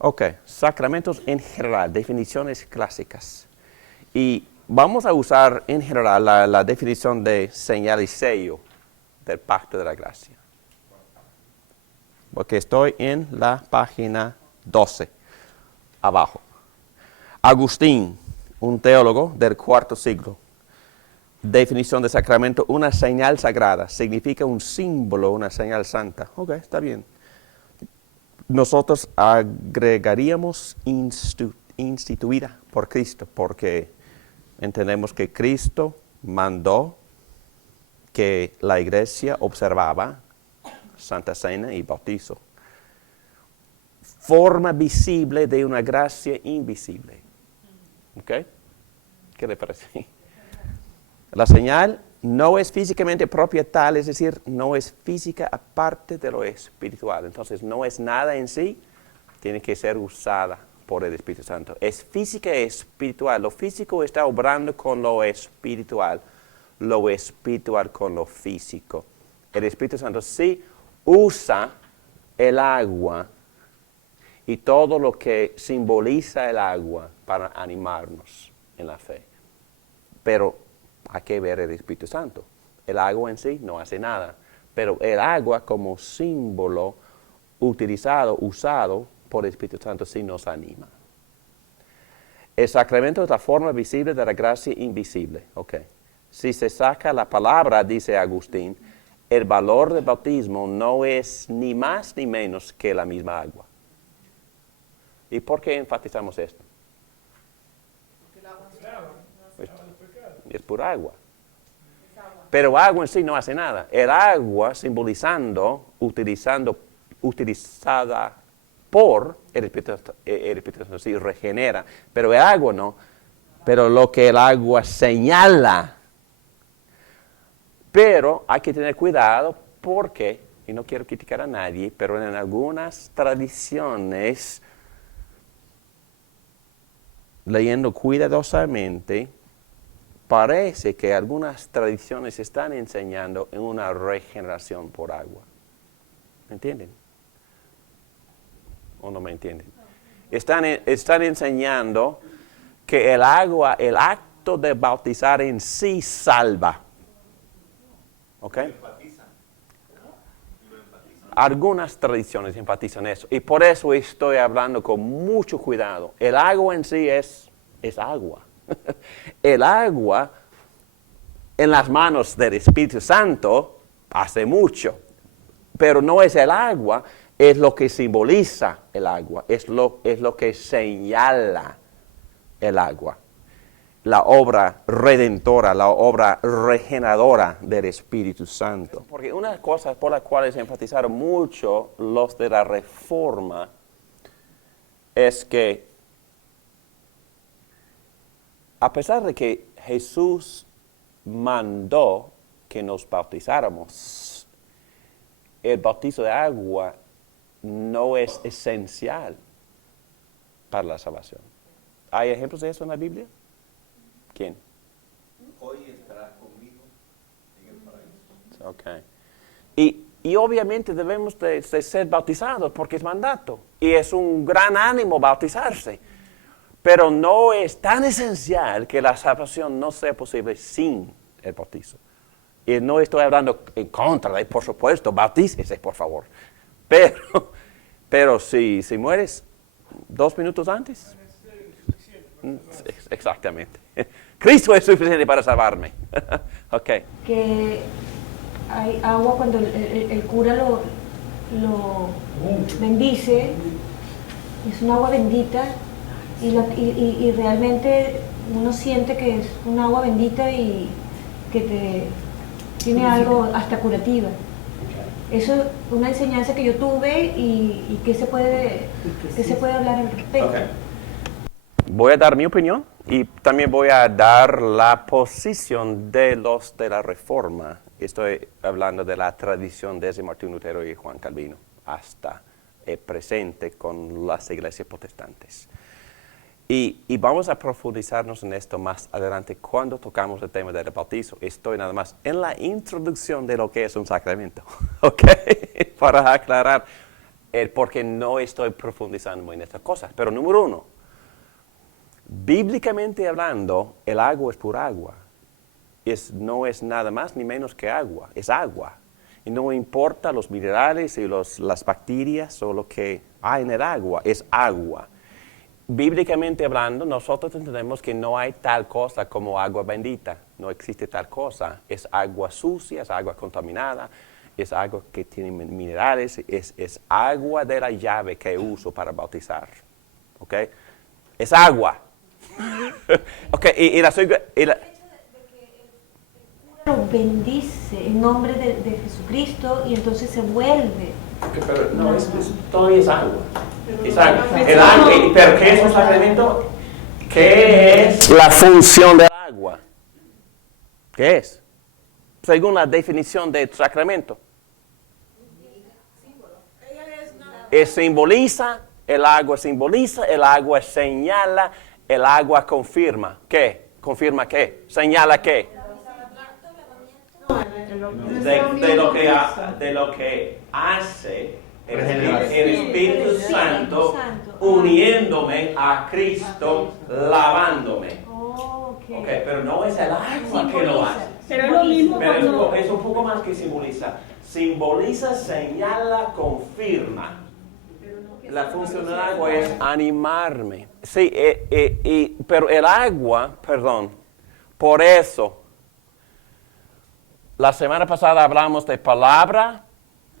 Ok, sacramentos en general, definiciones clásicas. Y vamos a usar en general la definición de señal y sello del pacto de la gracia. Porque estoy en la página 12, abajo. Agustín, un teólogo del cuarto siglo. Definición de sacramento: una señal sagrada. Significa un símbolo, una señal santa. Ok, está bien. Nosotros agregaríamos instituida por Cristo, porque entendemos que Cristo mandó que la iglesia observaba Santa Cena y bautizo. Forma visible de una gracia invisible. ¿Ok? ¿Qué le parece? La señal no es físicamente propia tal, es decir, no es física aparte de lo espiritual. Entonces, no es nada en sí, tiene que ser usada por el Espíritu Santo. Es física y espiritual. Lo físico está obrando con lo espiritual con lo físico. El Espíritu Santo sí usa el agua y todo lo que simboliza el agua para animarnos en la fe. Pero hay que ver el Espíritu Santo. El agua en sí no hace nada, pero el agua como símbolo usado por el Espíritu Santo sí nos anima. El sacramento es la forma visible de la gracia invisible. Okay. Si se saca la palabra, dice Agustín, el valor del bautismo no es ni más ni menos que la misma agua. ¿Y por qué enfatizamos esto? Porque el agua es pura agua. Pero agua en sí no hace nada. El agua utilizada por el Espíritu Santo sí regenera, pero el agua no. Pero lo que el agua señala. Pero hay que tener cuidado porque, y no quiero criticar a nadie, pero en algunas tradiciones, leyendo cuidadosamente, parece que algunas tradiciones están enseñando en una regeneración por agua. ¿Me entienden? ¿O no me entienden? Están enseñando que el agua, el acto de bautizar en sí salva. ¿Ok? Algunas tradiciones enfatizan eso. Y por eso estoy hablando con mucho cuidado. El agua en sí es agua. El agua en las manos del Espíritu Santo hace mucho, pero no es el agua, es lo que simboliza el agua, es lo que señala el agua. La obra redentora, la obra regeneradora del Espíritu Santo. Porque una de las cosas por las cuales enfatizaron mucho los de la Reforma es que a pesar de que Jesús mandó que nos bautizáramos, el bautizo de agua no es esencial para la salvación. ¿Hay ejemplos de eso en la Biblia? ¿Quién? Hoy estarás conmigo en el paraíso. Okay. Y obviamente debemos de ser bautizados porque es mandato. Y es un gran ánimo bautizarse. Pero no es tan esencial que la salvación no sea posible sin el bautizo. Y no estoy hablando en contra de, por supuesto, bautícese, por favor. Pero si mueres 2 minutos antes. Exactamente. Cristo es suficiente para salvarme. Ok. Que hay agua cuando el cura lo bendice, es un agua bendita y realmente uno siente que es un agua bendita y que tiene algo hasta curativa. Eso es una enseñanza que yo tuve y ¿qué se puede hablar al respecto? Okay. Voy a dar mi opinión y también voy a dar la posición de los de la Reforma. Estoy hablando de la tradición desde Martín Lutero y Juan Calvino hasta el presente con las iglesias protestantes. Y vamos a profundizarnos en esto más adelante cuando tocamos el tema del bautizo. Estoy nada más en la introducción de lo que es un sacramento, ¿ok? Para aclarar porque no estoy profundizando en estas cosas. Pero número uno, bíblicamente hablando, el agua es pura agua. No es nada más ni menos que agua, es agua. Y no importa los minerales y las bacterias o lo que hay en el agua, es agua. Bíblicamente hablando, nosotros entendemos que no hay tal cosa como agua bendita. No existe tal cosa. Es agua sucia, es agua contaminada, es agua que tiene minerales, es agua de la llave que uso para bautizar. ¿Ok? Es agua. Ok, Lo bendice en nombre de Jesucristo y entonces se vuelve. Pero no, todavía es agua. Es agua. ¿Pero qué es un sacramento? ¿Qué es la función del agua? ¿Qué es? Según la definición del sacramento. Simboliza, el agua señala, el agua confirma. ¿Qué? ¿Confirma qué? ¿Señala qué? De lo que hace el Espíritu Santo uniéndome a Cristo, lavándome. Okay, pero no es el agua que lo hace. Pero es lo mismo Pero es un poco más que simboliza. Simboliza, señala, confirma. La función del agua es animarme. Sí, pero el agua, por eso, la semana pasada hablamos de palabra,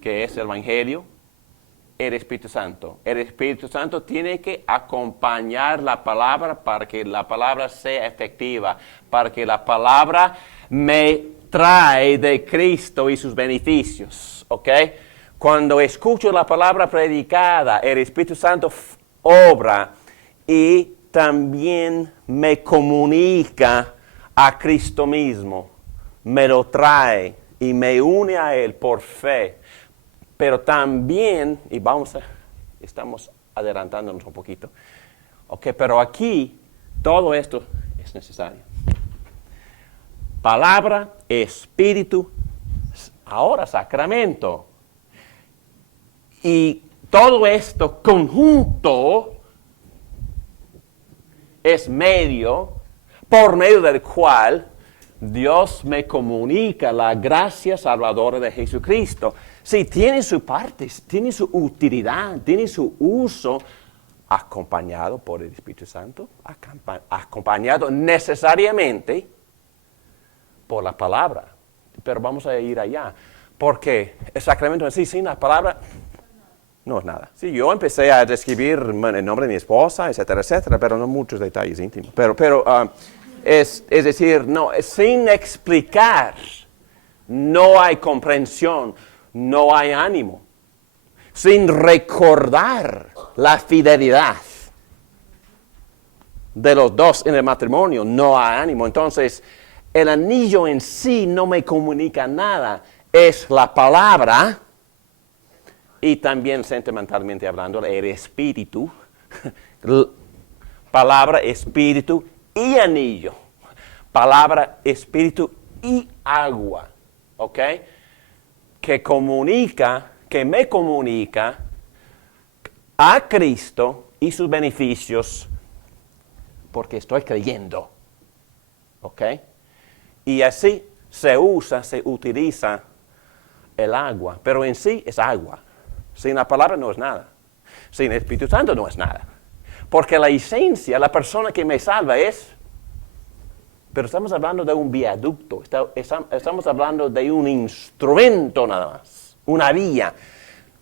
que es el Evangelio, el Espíritu Santo. El Espíritu Santo tiene que acompañar la palabra para que la palabra sea efectiva, para que la palabra me trae de Cristo y sus beneficios, ¿ok? Cuando escucho la palabra predicada, el Espíritu Santo obra y también me comunica a Cristo mismo. Me lo trae y me une a Él por fe. Pero también, y estamos adelantándonos un poquito, ok, pero aquí todo esto es necesario. Palabra, espíritu, ahora sacramento. Y todo esto conjunto es por medio del cual Dios me comunica la gracia salvadora de Jesucristo. Sí, tiene su parte, tiene su utilidad, tiene su uso, acompañado por el Espíritu Santo, acompañado necesariamente por la palabra. Pero vamos a ir allá, porque el sacramento en sí, sin la palabra, no es nada. Sí, yo empecé a describir el nombre de mi esposa, etcétera, etcétera, pero no muchos detalles íntimos. Es decir, no, sin explicar, no hay comprensión, no hay ánimo. Sin recordar la fidelidad de los dos en el matrimonio, no hay ánimo. Entonces, el anillo en sí no me comunica nada, es la palabra y también sentimentalmente hablando, el espíritu, palabra, espíritu y anillo, palabra, espíritu y agua, ¿ok? Que me comunica a Cristo y sus beneficios porque estoy creyendo, ¿ok? Y así se utiliza el agua, pero en sí es agua. Sin la palabra no es nada. Sin el Espíritu Santo no es nada. Porque la esencia, la persona que me salva pero estamos hablando de un viaducto, estamos hablando de un instrumento nada más, una vía.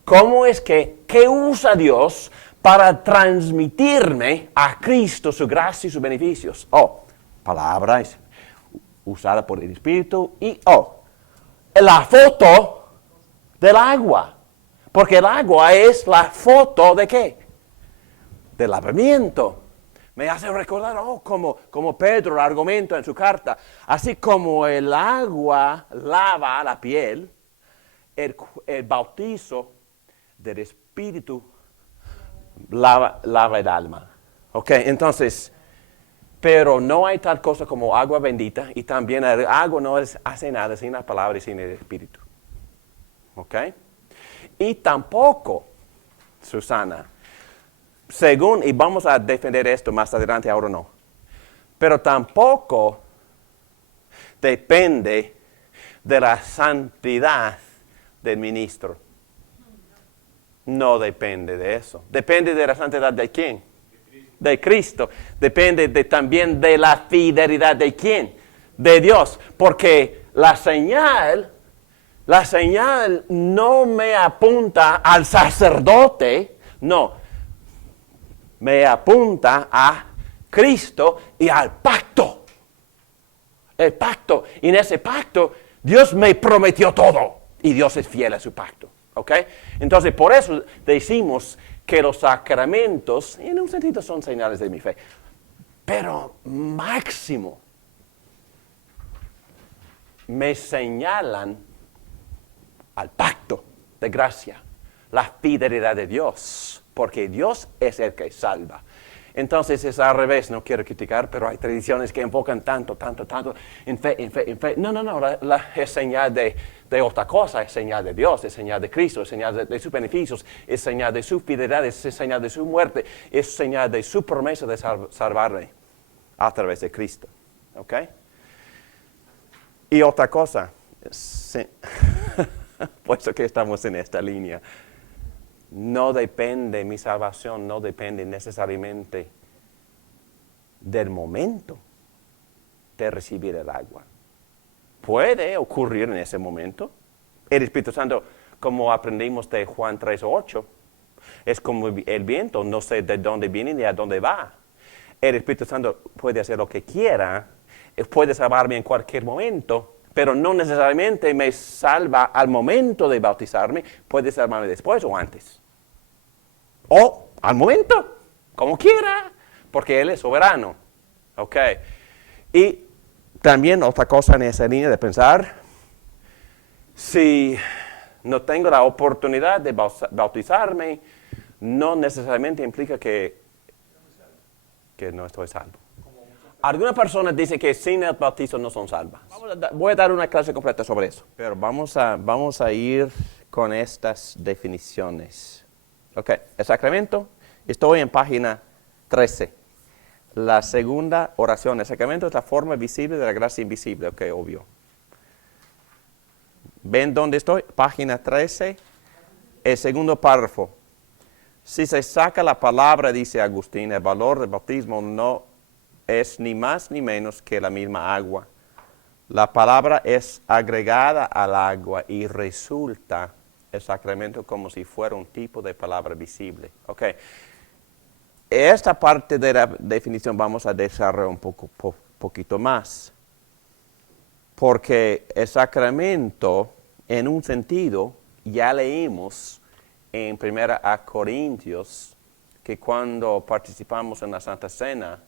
¿Cómo es qué usa Dios para transmitirme a Cristo su gracia y sus beneficios? Palabra es usada por el Espíritu y la foto del agua. Porque el agua es la foto ¿de qué? Del lavamiento. Me hace recordar, como Pedro argumenta en su carta, así como el agua lava la piel, el bautizo del Espíritu lava el alma. Ok, entonces, pero no hay tal cosa como agua bendita y también el agua no hace nada sin la palabra y sin el Espíritu. Ok. Y tampoco Susana. Según, y vamos a defender esto más adelante, ahora no. Pero tampoco depende de la santidad del ministro. No depende de eso. Depende de la santidad de quién. De Cristo. Depende también de la fidelidad de quién. De Dios. Porque la señal no me apunta al sacerdote, no. Me apunta a Cristo y al pacto. El pacto. Y en ese pacto Dios me prometió todo. Y Dios es fiel a su pacto. ¿Ok? Entonces, por eso decimos que los sacramentos, en un sentido, son señales de mi fe. Pero máximo, me señalan al pacto de gracia, la fidelidad de Dios, porque Dios es el que salva. Entonces es al revés, no quiero criticar, pero hay tradiciones que enfocan tanto, en fe. No, es señal de otra cosa, es señal de Dios, es señal de Cristo, es señal de sus beneficios, es señal de su fidelidad, es señal de su muerte, es señal de su promesa de salvarme a través de Cristo. ¿Ok? Y otra cosa, puesto que estamos en esta línea, mi salvación no depende necesariamente del momento de recibir el agua. Puede ocurrir en ese momento. El Espíritu Santo, como aprendimos de Juan 3:8, es como el viento, no sé de dónde viene ni a dónde va. El Espíritu Santo puede hacer lo que quiera, puede salvarme en cualquier momento, pero no necesariamente me salva al momento de bautizarme, puede salvarme después o antes. O al momento, como quiera, porque Él es soberano. ¿Ok? Y también otra cosa en esa línea de pensar, si no tengo la oportunidad de bautizarme, no necesariamente implica que no estoy salvo. Algunas personas dicen que sin el bautizo no son salvas. Voy a dar una clase completa sobre eso. Pero vamos a ir con estas definiciones. Ok, el sacramento, estoy en página 13. La segunda oración, el sacramento es la forma visible de la gracia invisible. Ok, obvio. ¿Ven dónde estoy? Página 13, el segundo párrafo. Si se saca la palabra, dice Agustín, el valor del bautismo no es ni más ni menos que la misma agua. La palabra es agregada al agua y resulta el sacramento como si fuera un tipo de palabra visible. Okay. Esta parte de la definición vamos a desarrollar un poquito más. Porque el sacramento, en un sentido, ya leímos en 1 Corintios que cuando participamos en la Santa Cena,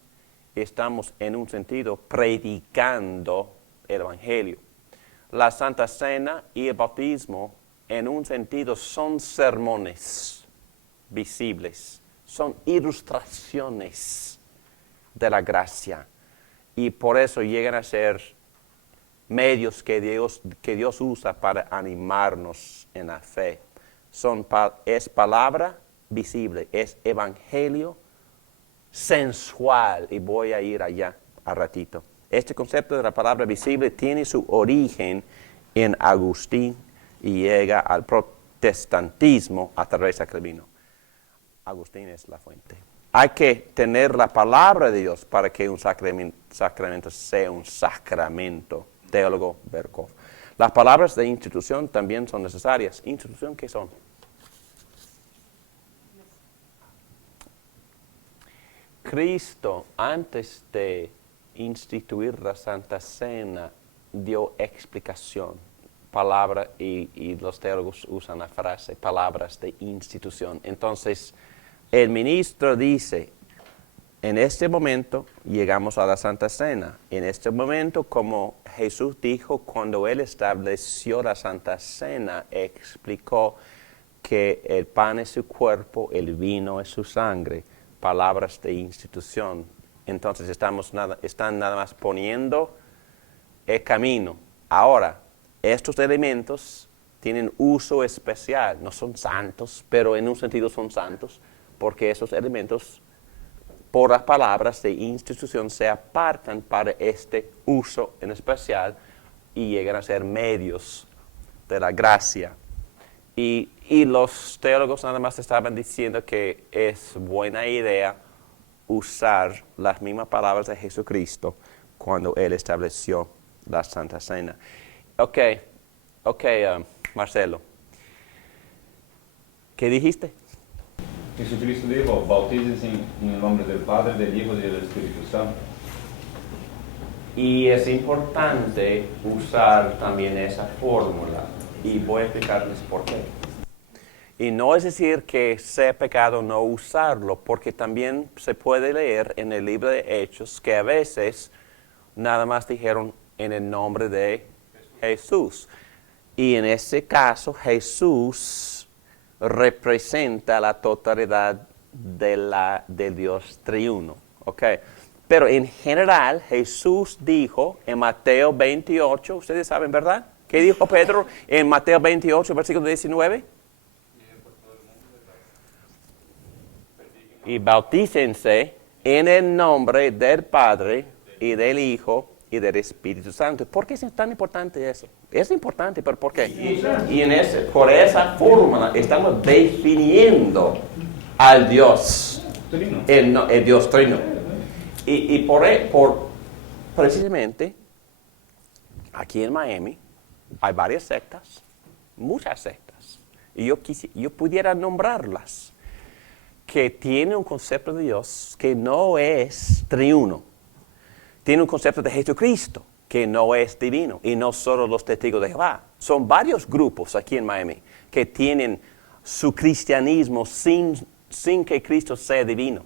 estamos en un sentido predicando el Evangelio. La Santa Cena y el bautismo en un sentido son sermones visibles, son ilustraciones de la gracia y por eso llegan a ser medios que Dios usa para animarnos en la fe. Es palabra visible, es evangelio sensual y voy a ir allá a ratito. Este concepto de la palabra visible tiene su origen en Agustín y llega al protestantismo a través de Calvino. Agustín es la fuente. Hay que tener la palabra de Dios para que un sacramento sea un sacramento. Teólogo Berkhof. Las palabras de institución también son necesarias. ¿Institución qué son? Cristo, antes de instituir la Santa Cena, dio explicación, palabra, y los teólogos usan la frase, palabras de institución. Entonces, el ministro dice, en este momento llegamos a la Santa Cena. En este momento, como Jesús dijo cuando Él estableció la Santa Cena, explicó que el pan es su cuerpo, el vino es su sangre, palabras de institución. Entonces están nada más poniendo el camino. Ahora, estos elementos tienen uso especial. No son santos, pero en un sentido son santos, porque esos elementos, por las palabras de institución, se apartan para este uso en especial y llegan a ser medios de la gracia. Y los teólogos nada más estaban diciendo que es buena idea usar las mismas palabras de Jesucristo cuando Él estableció la Santa Cena. Ok, Marcelo. ¿Qué dijiste? Jesucristo dijo, bautícense en el nombre del Padre, del Hijo y del Espíritu Santo. Y es importante usar también esa fórmula. Y voy a explicarles por qué. Y no es decir que sea pecado no usarlo, porque también se puede leer en el libro de Hechos que a veces nada más dijeron en el nombre de Jesús. Y en ese caso Jesús representa la totalidad del Dios triuno. ¿Okay? Pero en general Jesús dijo en Mateo 28, ustedes saben, ¿verdad? ¿Qué dijo Pedro en Mateo 28, versículo 19? Y bautícense en el nombre del Padre y del Hijo y del Espíritu Santo. ¿Por qué es tan importante eso? Es importante, pero ¿por qué? Y por esa fórmula estamos definiendo al Dios, el Dios Trino. Y precisamente aquí en Miami hay varias sectas, muchas sectas, y yo pudiera nombrarlas, que tienen un concepto de Dios que no es triuno. Tiene un concepto de Jesucristo que no es divino, y no solo los testigos de Jehová. Son varios grupos aquí en Miami que tienen su cristianismo sin que Cristo sea divino.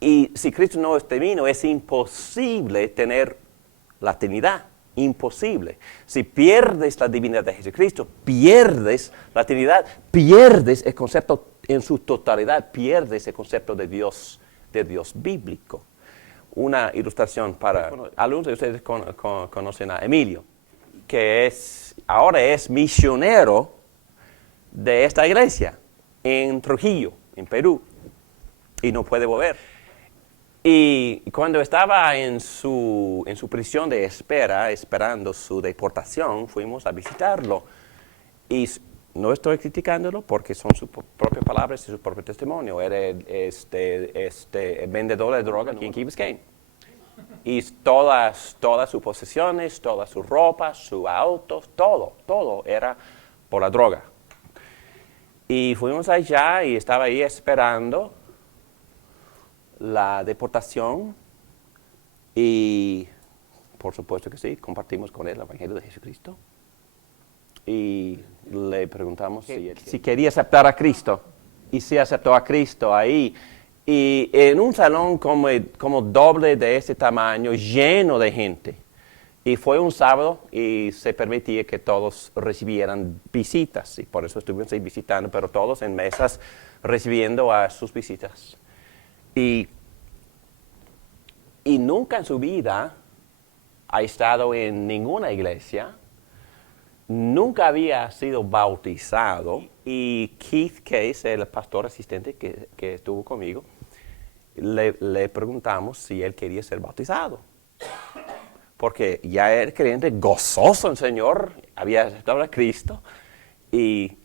Y si Cristo no es divino, es imposible tener la Trinidad. Imposible. Si pierdes la divinidad de Jesucristo, pierdes la Trinidad, pierdes el concepto en su totalidad, pierdes el concepto de Dios bíblico. Una ilustración para algunos de ustedes conocen a Emilio, que ahora es misionero de esta iglesia en Trujillo, en Perú, y no puede volver. Y cuando estaba en su prisión de espera, esperando su deportación, fuimos a visitarlo. Y no estoy criticándolo porque son sus propias palabras y su propio testimonio. Era vendedor de droga aquí en Key Biscayne. Y todas sus posesiones, toda su ropa, su auto, todo era por la droga. Y fuimos allá y estaba ahí esperando la deportación y por supuesto que sí, compartimos con él el Evangelio de Jesucristo y le preguntamos si quería aceptar a Cristo y si aceptó a Cristo ahí y en un salón como doble de ese tamaño, lleno de gente. Y fue un sábado y se permitía que todos recibieran visitas y por eso estuvimos ahí visitando, pero todos en mesas recibiendo a sus visitas. Y nunca en su vida ha estado en ninguna iglesia, nunca había sido bautizado. Y Keith Case, el pastor asistente que estuvo conmigo, le preguntamos si él quería ser bautizado. Porque ya era creyente, gozoso en el Señor, había aceptado a Cristo. Y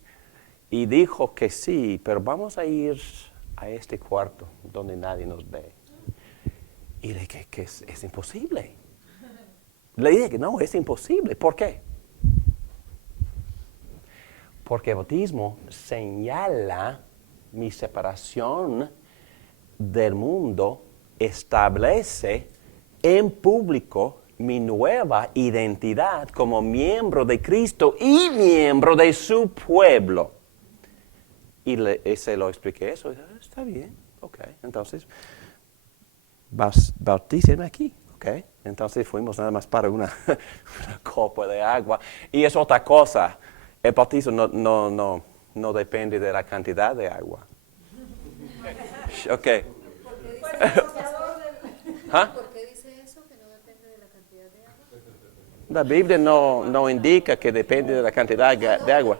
dijo que sí, pero vamos a ir a este cuarto donde nadie nos ve. Y le dije que es imposible. Le dije que no, es imposible. ¿Por qué? Porque el bautismo señala mi separación del mundo, establece en público mi nueva identidad como miembro de Cristo y miembro de su pueblo. Y se lo expliqué eso. Y dije, está bien, ok. Entonces, bautícenme aquí, ok. Entonces fuimos nada más para una copa de agua. Y es otra cosa. El bautismo no depende de la cantidad de agua. Ok. ¿Por qué dice eso, que no depende de la cantidad de agua? La Biblia no indica que depende de la cantidad de agua.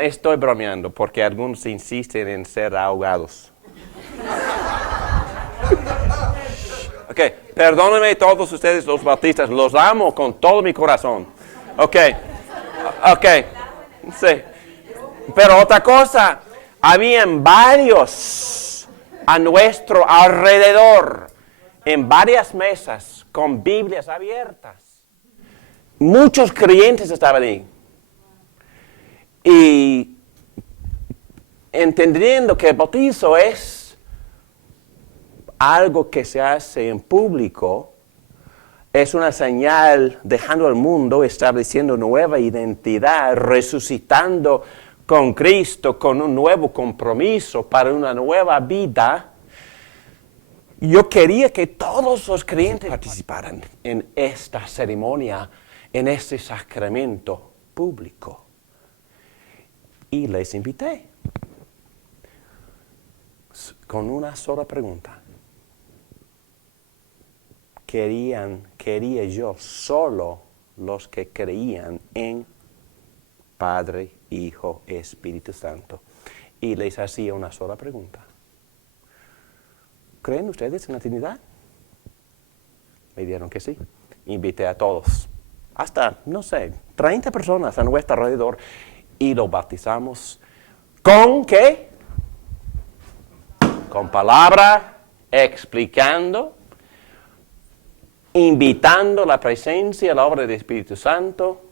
Estoy bromeando porque algunos insisten en ser ahogados. Ok, perdónenme todos ustedes los bautistas, los amo con todo mi corazón. Ok, sí. Pero otra cosa, habían varios a nuestro alrededor, en varias mesas, con Biblias abiertas. Muchos creyentes estaban ahí. Y entendiendo que el bautizo es algo que se hace en público, es una señal dejando al mundo, estableciendo nueva identidad, resucitando con Cristo, con un nuevo compromiso para una nueva vida. Yo quería que todos los creyentes participaran en esta ceremonia, en este sacramento público. Y les invité con una sola pregunta. Quería yo solo los que creían en Padre, Hijo, Espíritu Santo. Y les hacía una sola pregunta. ¿Creen ustedes en la Trinidad? Me dijeron que sí. Invité a todos, hasta, 30 personas a nuestro alrededor, y los bautizamos con ¿qué? Con palabra, explicando, invitando la presencia, la obra del Espíritu Santo,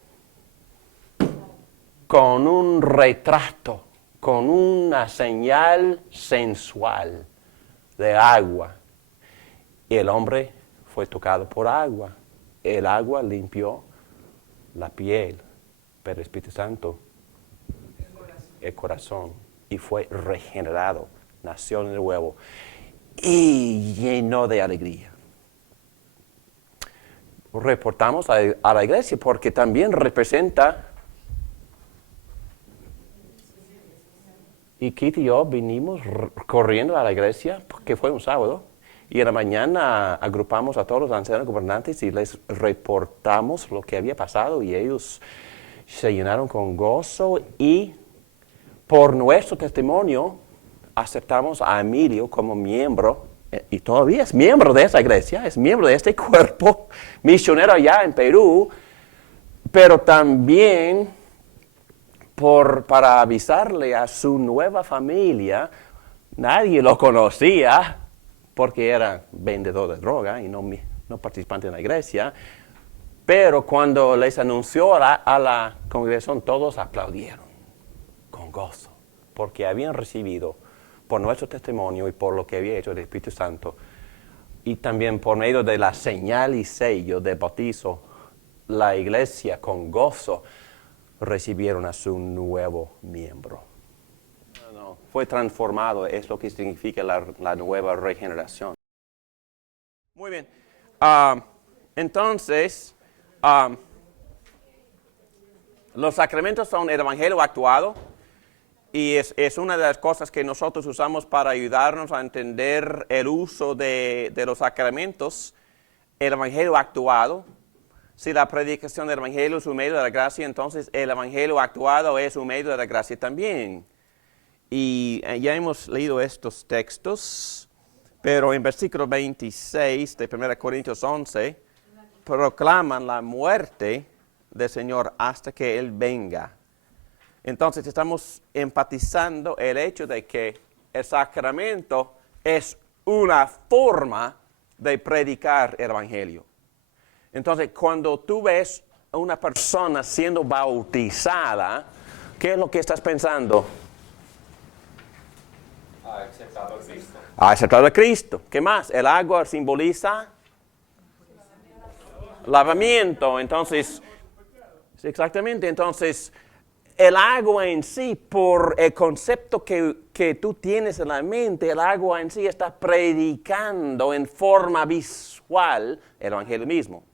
con un retrato, con una señal sensual de agua. Y el hombre fue tocado por agua. El agua limpió la piel, pero el Espíritu Santo, el corazón, y fue regenerado, nació de nuevo y llenó de alegría. Reportamos a la iglesia porque también representa. Y Keith y yo vinimos corriendo a la iglesia, porque fue un sábado, y en la mañana agrupamos a todos los ancianos gobernantes y les reportamos lo que había pasado, y ellos se llenaron con gozo, y por nuestro testimonio aceptamos a Emilio como miembro, y todavía es miembro de esa iglesia, es miembro de este cuerpo misionero allá en Perú, pero también para avisarle a su nueva familia. Nadie lo conocía porque era vendedor de droga y no participante en la iglesia, pero cuando les anunció a la congregación, todos aplaudieron con gozo, porque habían recibido por nuestro testimonio y por lo que había hecho el Espíritu Santo, y también por medio de la señal y sello de bautizo, la iglesia con gozo recibieron a su nuevo miembro. Fue transformado, es lo que significa la nueva regeneración. Muy bien. Entonces, los sacramentos son el Evangelio actuado, y es una de las cosas que nosotros usamos para ayudarnos a entender el uso de los sacramentos, el Evangelio actuado. Si la predicación del Evangelio es un medio de la gracia, entonces el Evangelio actuado es un medio de la gracia también. Y ya hemos leído estos textos, pero en versículo 26 de 1 Corintios 11, proclaman la muerte del Señor hasta que Él venga. Entonces estamos enfatizando el hecho de que el sacramento es una forma de predicar el Evangelio. Entonces, cuando tú ves a una persona siendo bautizada, ¿qué es lo que estás pensando? Ha aceptado a Cristo. Ha aceptado a Cristo. ¿Qué más? El agua simboliza lavamiento. Entonces, sí, exactamente. Entonces, el agua en sí, por el concepto que tú tienes en la mente, el agua en sí está predicando en forma visual el Evangelio mismo.